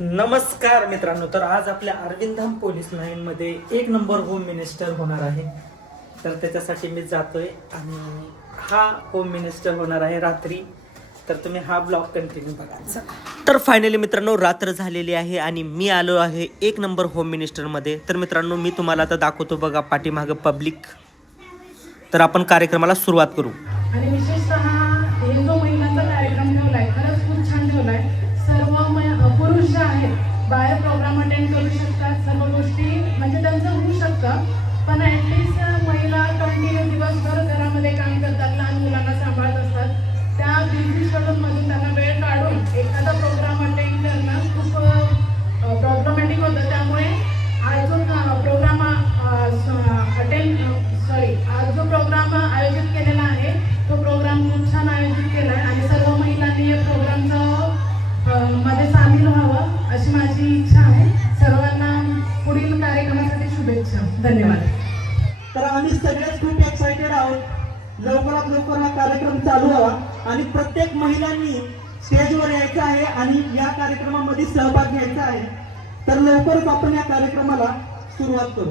नमस्कार मित्रांनो तर आज आपल्या अरविंदधाम पोलीस लाईन मध्ये एक नंबर होम मिनिस्टर होणार आहे. तर त्याच्यासाठी मी जातोय आणि हा होम मिनिस्टर होणार आहे रात्री. तर तुम्ही हा ब्लॉग कंटिन्यू बघा. तर फायनली मित्रांनो रात्र झालेली आहे आणि मी आलो आहे एक नंबर होम मिनिस्टरमध्ये तर मित्रांनो मी तुम्हाला आता दाखवतो बघा पाठीमागं पब्लिक तर आपण कार्यक्रमाला सुरुवात करू. आणि विशेषतः आहेत बाहेर आणि प्रत्येक महिलांनी स्टेजवर यायचं आहे आणि या कार्यक्रमामध्ये सहभाग घ्यायचा आहे. तर लवकरच आपण या कार्यक्रमाला सुरुवात करू.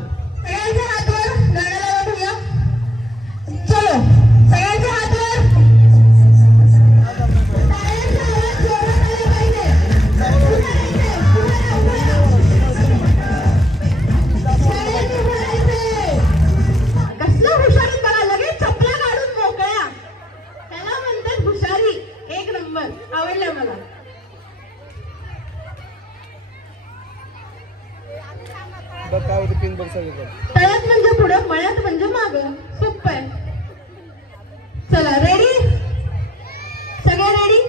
तळ्यात म्हणजे पुढं मळ्यात म्हणजे माग सोपं आहे चला रे सगळे रेडी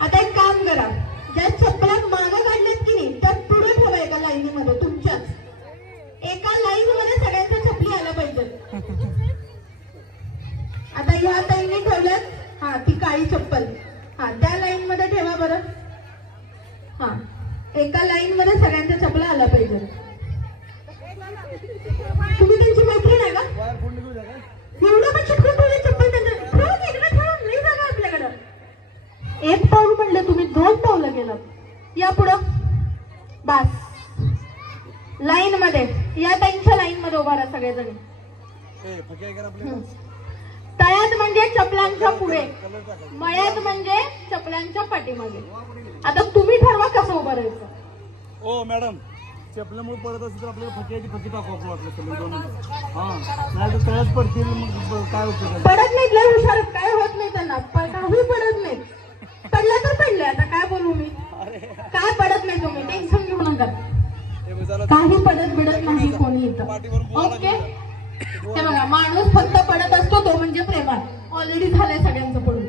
आता एक काम करा ज्या चपला मागं काढल्यात की नाही त्या पुढे ठेवा एका लाईनीमध्ये तुमच्याच एका लाईन मध्ये सगळ्यांच्या चपली आल्या पाहिजेत आता ह्या ताईंनी ठेवल्यात हा ती काळी चप्पल हा त्या लाईन मध्ये ठेवा बरं हा एका लाईन मध्ये सगळ्यांच्या चपला आल्या पाहिजेत तुम्ही त्यांची मैत्रीण आहे का एवढं पण चिटकून ठेवले चप्पल त्यांना ठेवा की इकडे ठेवा नाही जागा आपल्याकडं एक पाऊल म्हणलं तुम्ही दोन पावलं गेलं या पुढं बस लाईन मध्ये या ताईंच्या लाईन मध्ये उभा राहा सगळेजण हम्म. तळ्यात म्हणजे चपलांच्या पुढे. मळ्यात म्हणजे चपलांच्या पाठीमागे. आता तुम्ही ठरवा कसं उभं राहायचं. ओ मॅडम चपल्यामुळे पडत असेल तर आपल्याला टाकू आपण वाटलं दोन हा नाही तर पडतील मग काय उपयोग? पडत नाहीत लय हुशार काय होत नाही त्यांना. काही पडत नाहीत. पडलं तर पडलं आता काय बोलू मी? काय पडत नाही तुम्ही? टेन्शन घेऊ नका. काही पडत बिडत नाही कोणी इथं. ओके? हे बघा माणूस फक्त पडत असतो तो म्हणजे प्रेमात. ऑलरेडी झालंय सगळ्यांचं पडून.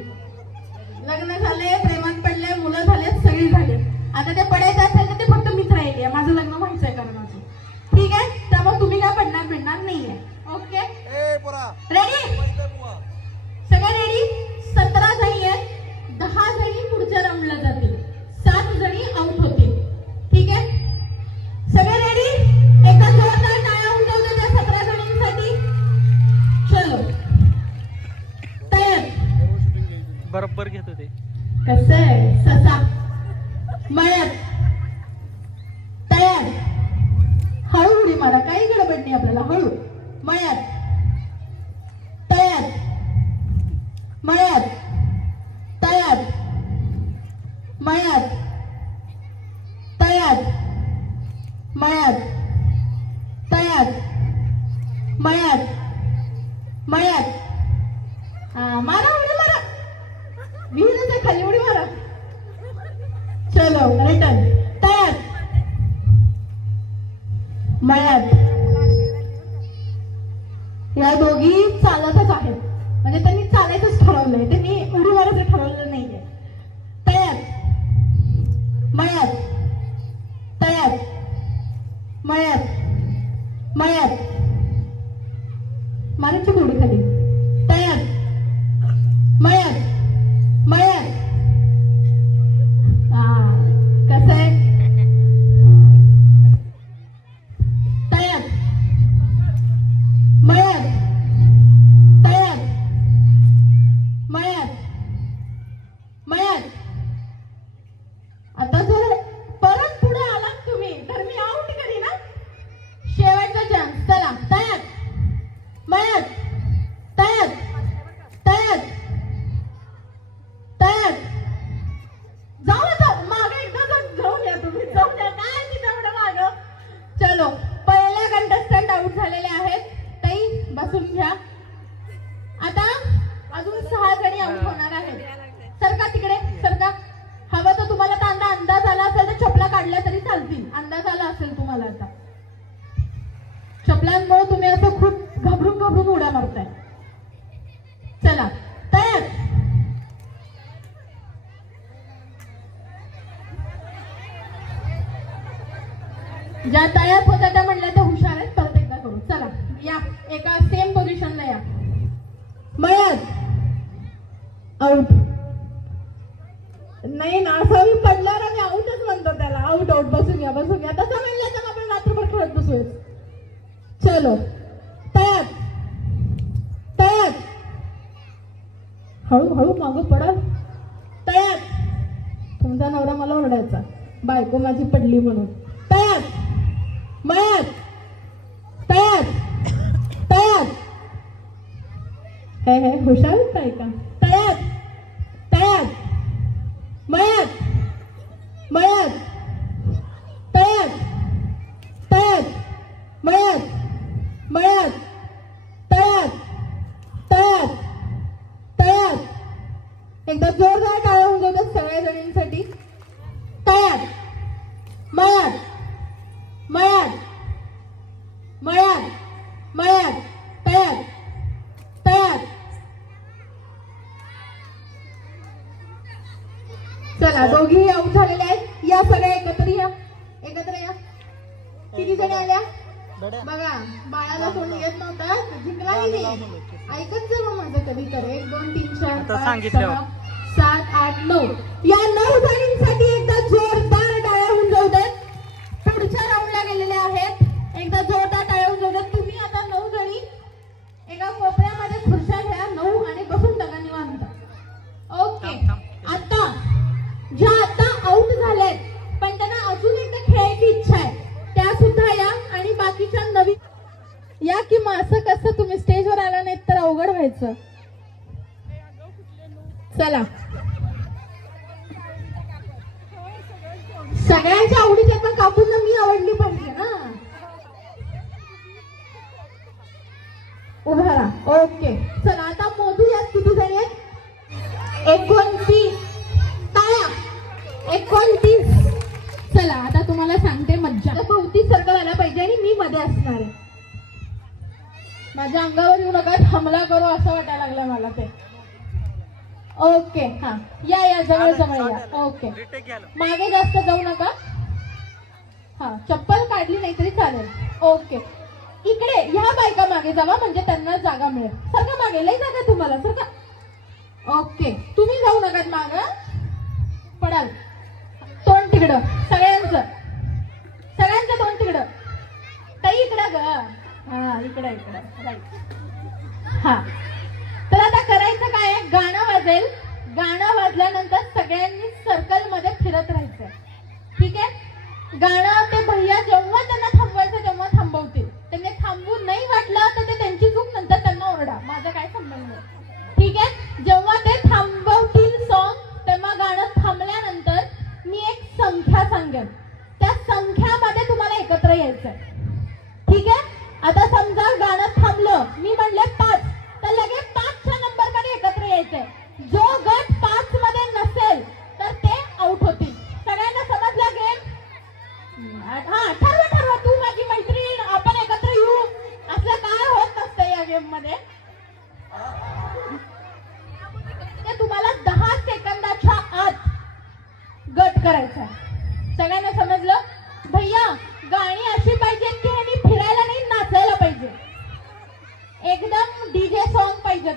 लग्न झाले प्रेमात पडले मुलं झालेत सगळी झाले. आता ते पडायचं असेल तर ते फक्त मीच राहिले माझं लग्न व्हायचंय कारण अजून ठीक आहे? त्यामुळे तुम्ही काय पडणार बिडणार नाहीये. ओके ए पोरा. रेडी. सगळे रेडी सतरा जणी आहेत. दहा जणी पुढच्या राऊंडला जातील. सात जणी आउट होतील. हळूहळू मागं पडत तयार. तुमचा नवरा मला ओरडायचा. बायको माझी पडली म्हणून. तयार. मयात. तयार. तयार. हे हे हुशार आहेत चला दोघी आऊट झालेले आहेत. या सगळ्या एकत्र या. एकत्र या. किती जणी आल्या? बघा बाळाला कोणी येत नव्हता. जिंकला की नाही? ऐकत जा मग माझं कधी तर. एक दोन तीन चार पाच. सहा सात आठ नऊ. या नऊ जणींसाठी एकदा मग असं कसं तुम्ही स्टेजवर आला नाहीत तर अवघड व्हायचं. चला. सगळ्यांच्या आवडीच्या पण काकूंना मी आवडली पाहिजे ना. उभा राहा. ओके. ओके मागे जास्त जाऊ नका. हा चप्पल काढली नाही तरी चालेल. ओके इकडे ह्या बायका मागे जावा म्हणजे त्यांना जागा मिळेल. सरका मागे? लई जागा तुम्हाला सरका ओके तुम्ही जाऊ नका माग. पडाल. तोंड तिकडं. सगळ्यांचं. सगळ्यांचं तोंड तिकडं. ताई इकडं ग. हा इकडं इकडं. राईट हा. तर आता करायचं काय? गाणं वाजेल. गाणं वाजल्यानंतर सगळ्यांनी सर्कलमध्ये फिरत राहायचं ठीक आहे? गाणं ते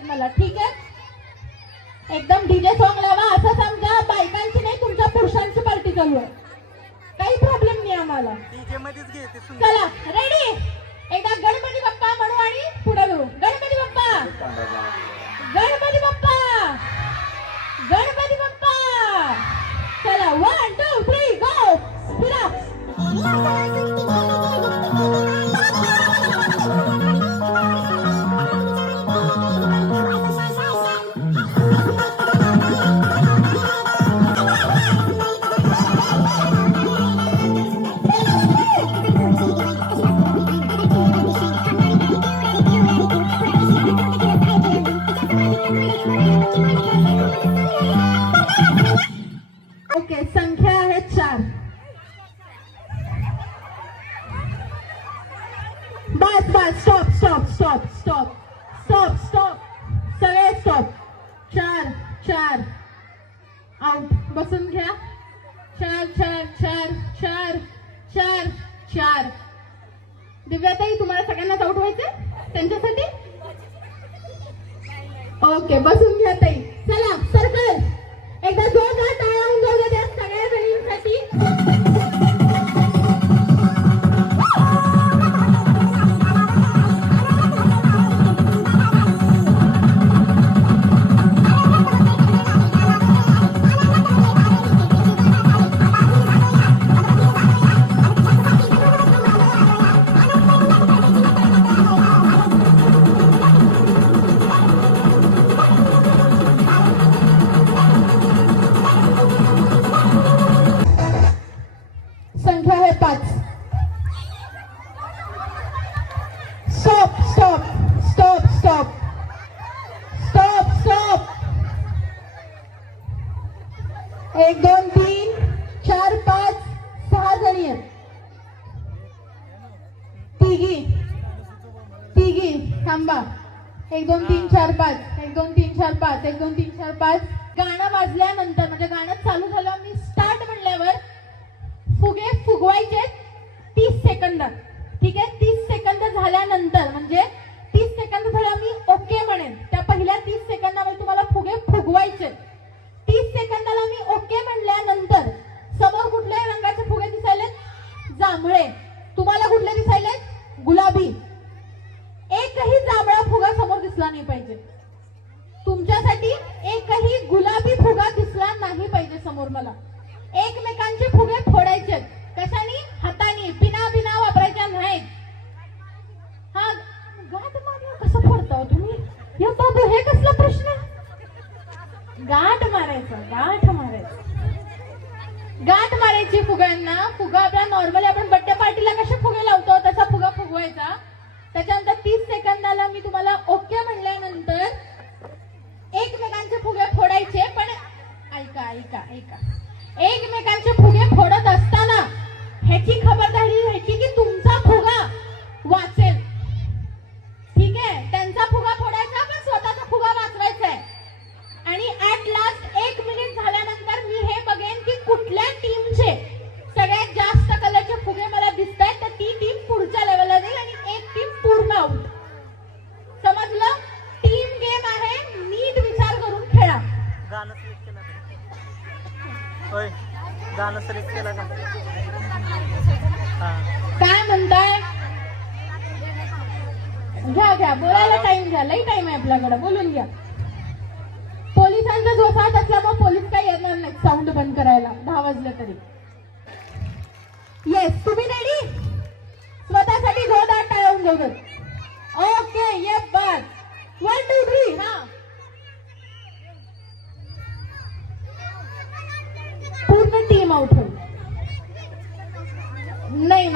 मला ठीक आहे? एकदम डीजे सॉन्ग लावा असं समजा बायकांची नाही तुमच्या पुरुषांची पार्टी चालू आहे. काही प्रॉब्लेम नाही आम्हाला. चला रेडी एकदा गणपती बाप्पा म्हणू आणि पुढे घेऊ. गणपती बाप्पा! गणपती बाप्पा! गणपती बाप्पा! चला वन टू थ्री गो फिरा! बस बस stop stop stop stop stop stop सगळे स्टॉप चार चार आउट बसून घ्या चार चार चार चार चार चार दिव्याताई तुम्हाला सगळ्यांनाच आउट व्हायचं त्यांच्यासाठी? ओके बसून घ्या ताई. चला सरकल एकदा जोरदार टाळा होऊन जाऊ द्या सगळ्या जणींसाठी. ঘুরে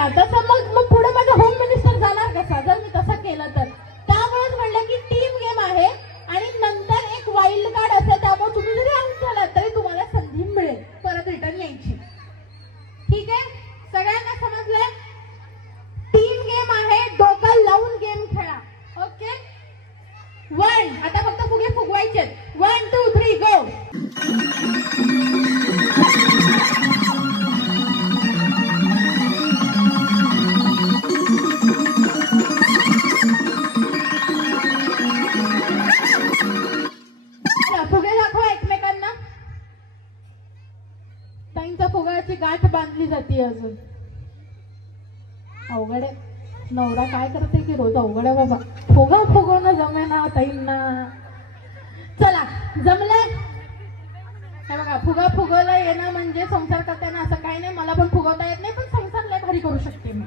आता तसं मग मग पुढे माझं फुगा फुगवला येणं म्हणजे संसार करताना असं काही नाही. मला पण फुगवता येत नाही पण संसार लय भारी करू शकते मी.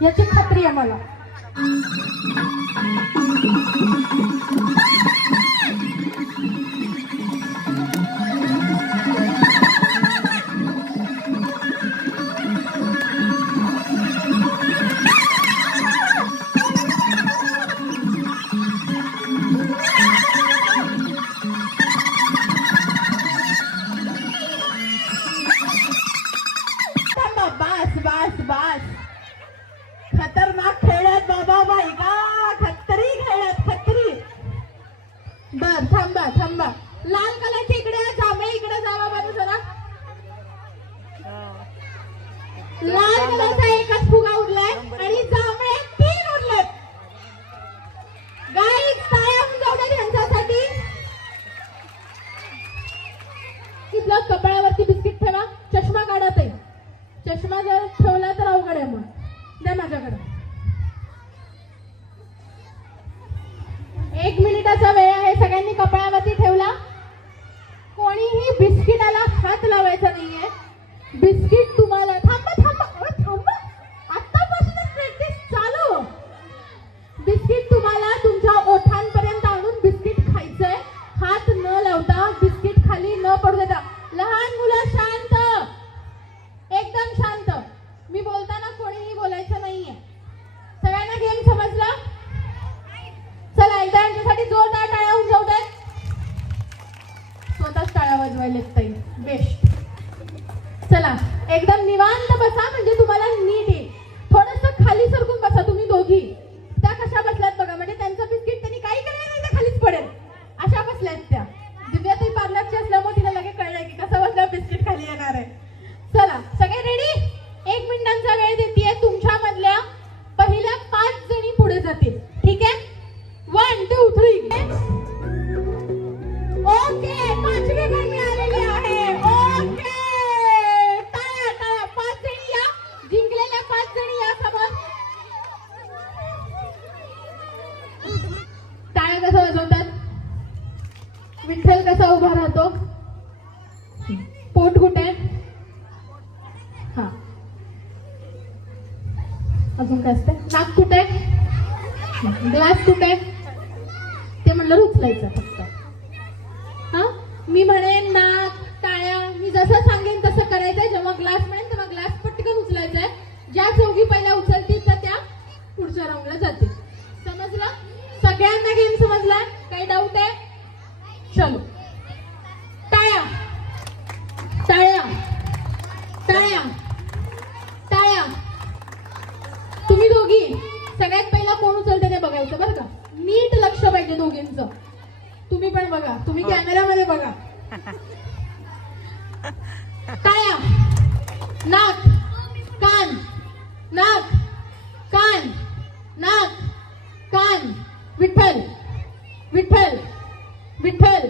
याची खात्री आहे मला. লাল কালার वाजवायलेत ताई. बेस्ट. चला एकदम निवांत बसा म्हणजे तुम्हाला नीट हां. अजून काय असतं नाक कुठे ग्लास कुठे ते म्हणलं रुचलायचं फक्त. हा? मी म्हणेन नाक टाळ्या मी जसं सांगेन तसं करायचंय. जेव्हा ग्लास म्हणेन तेव्हा ग्लास पटकन उचलायचा आहे ज्या चौघी पहिल्या उचलतील तर त्या पुढच्या राऊंडला जातील. समजलं? सगळ्यांना गेम समजला? काही डाऊट आहे? விட்டல் விட்டல்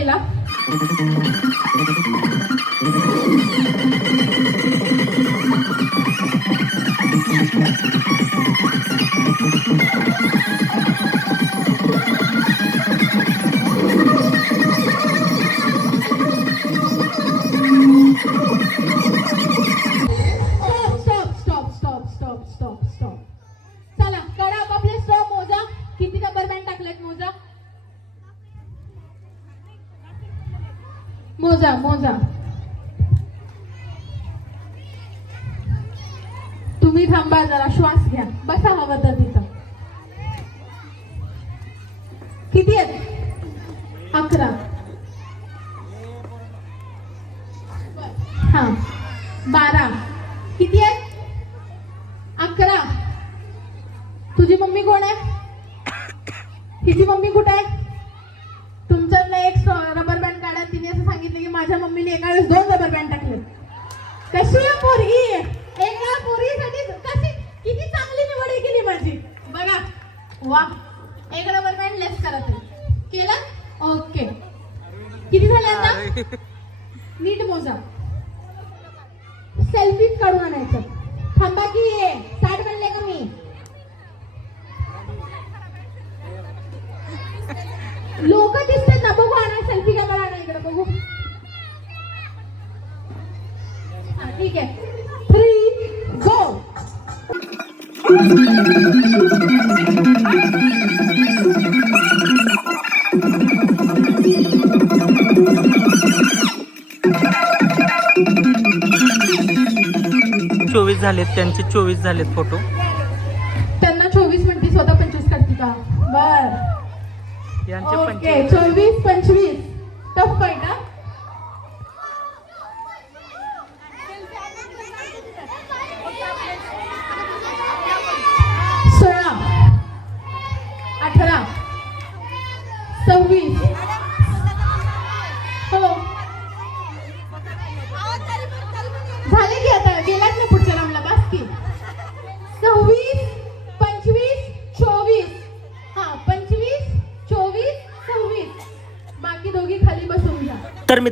bailar. बारा. झालेत त्यांचे चोवीस झालेत फोटो त्यांना चोवीस म्हणते स्वतः पंचवीस काढते का? बर. यांचे पंचवीस. चोवीस पंचवीस. टफ पॉईंट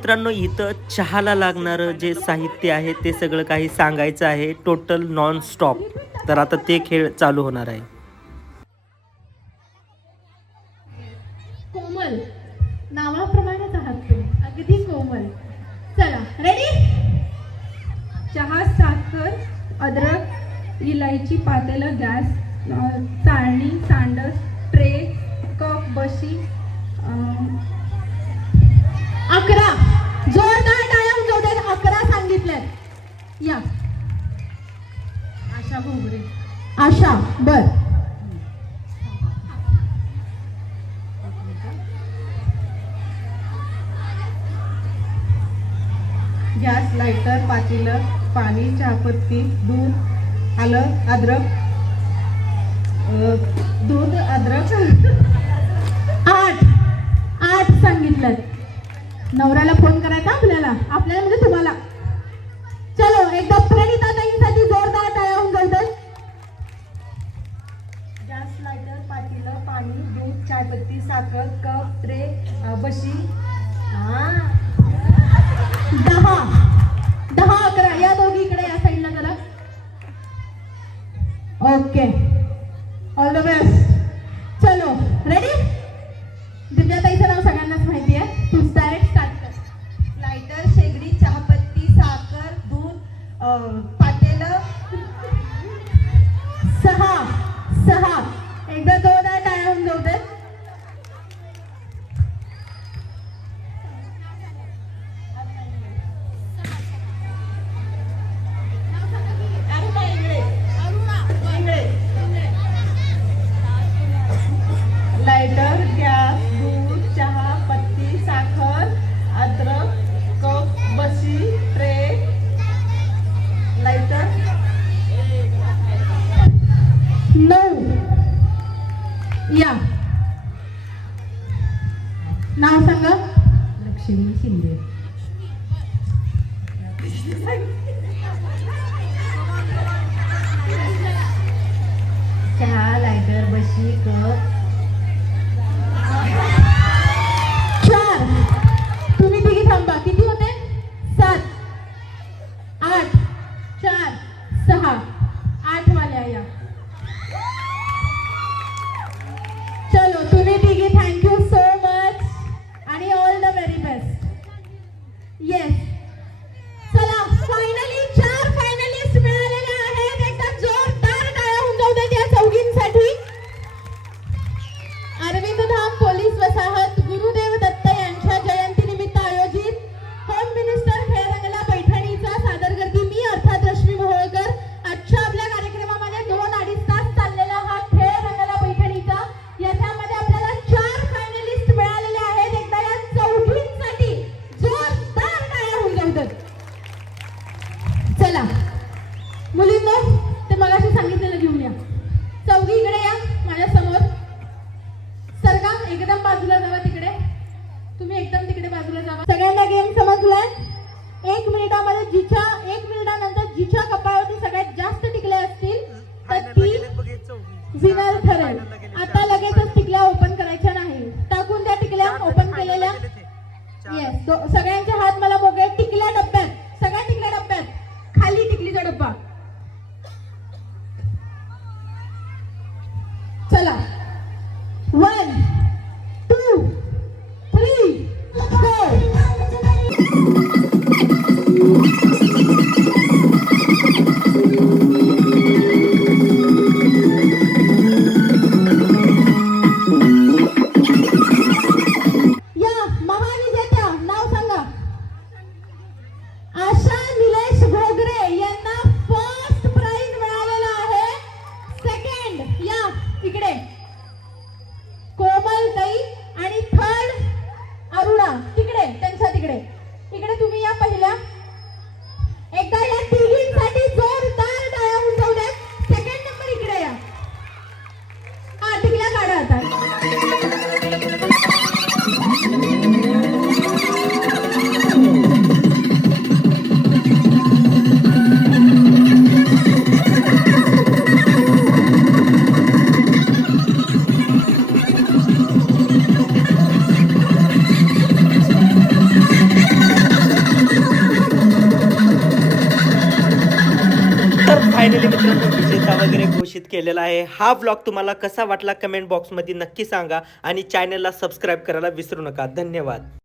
मित्रांनो इथं चहाला लागणारं जे साहित्य आहे ते सगळं काही सांगायचं आहे टोटल नॉन स्टॉप तर आता ते खेळ चालू होणार आहे. कोमल. नावाप्रमाणेच आहात तुम्ही. अगदी कोमल. चला रेडी चहा साखर अद्रक इलायची पातेलं गॅस चाळणी सांडस ट्रे कप बशी अकरा. जोरदार टाळ्या उजवतात अकरा सांगितल्यात. या. आशा भोगरे. आशा बर. गॅस लायटर पातेलं पाणी चहापत्ती दूध आलं अद्रक. दूध अद्रक. आठ. आठ सांगितल्यात. नवऱ्याला फोन करायचा आपल्याला? आपल्याला म्हणजे तुम्हाला. चलो एकदा प्रणिता ताईंसाठी जोरदार टाळ्या होऊन जातात गॅस लायटर पातेलं पाणी दूध चायपत्ती साखर कप ट्रे बशी केलेला आहे. हा ब्लॉग तुम्हाला कसा वाटला कमेंट बॉक्समध्ये नक्की सांगा आणि चॅनलला सबस्क्राईब करायला विसरू नका. धन्यवाद.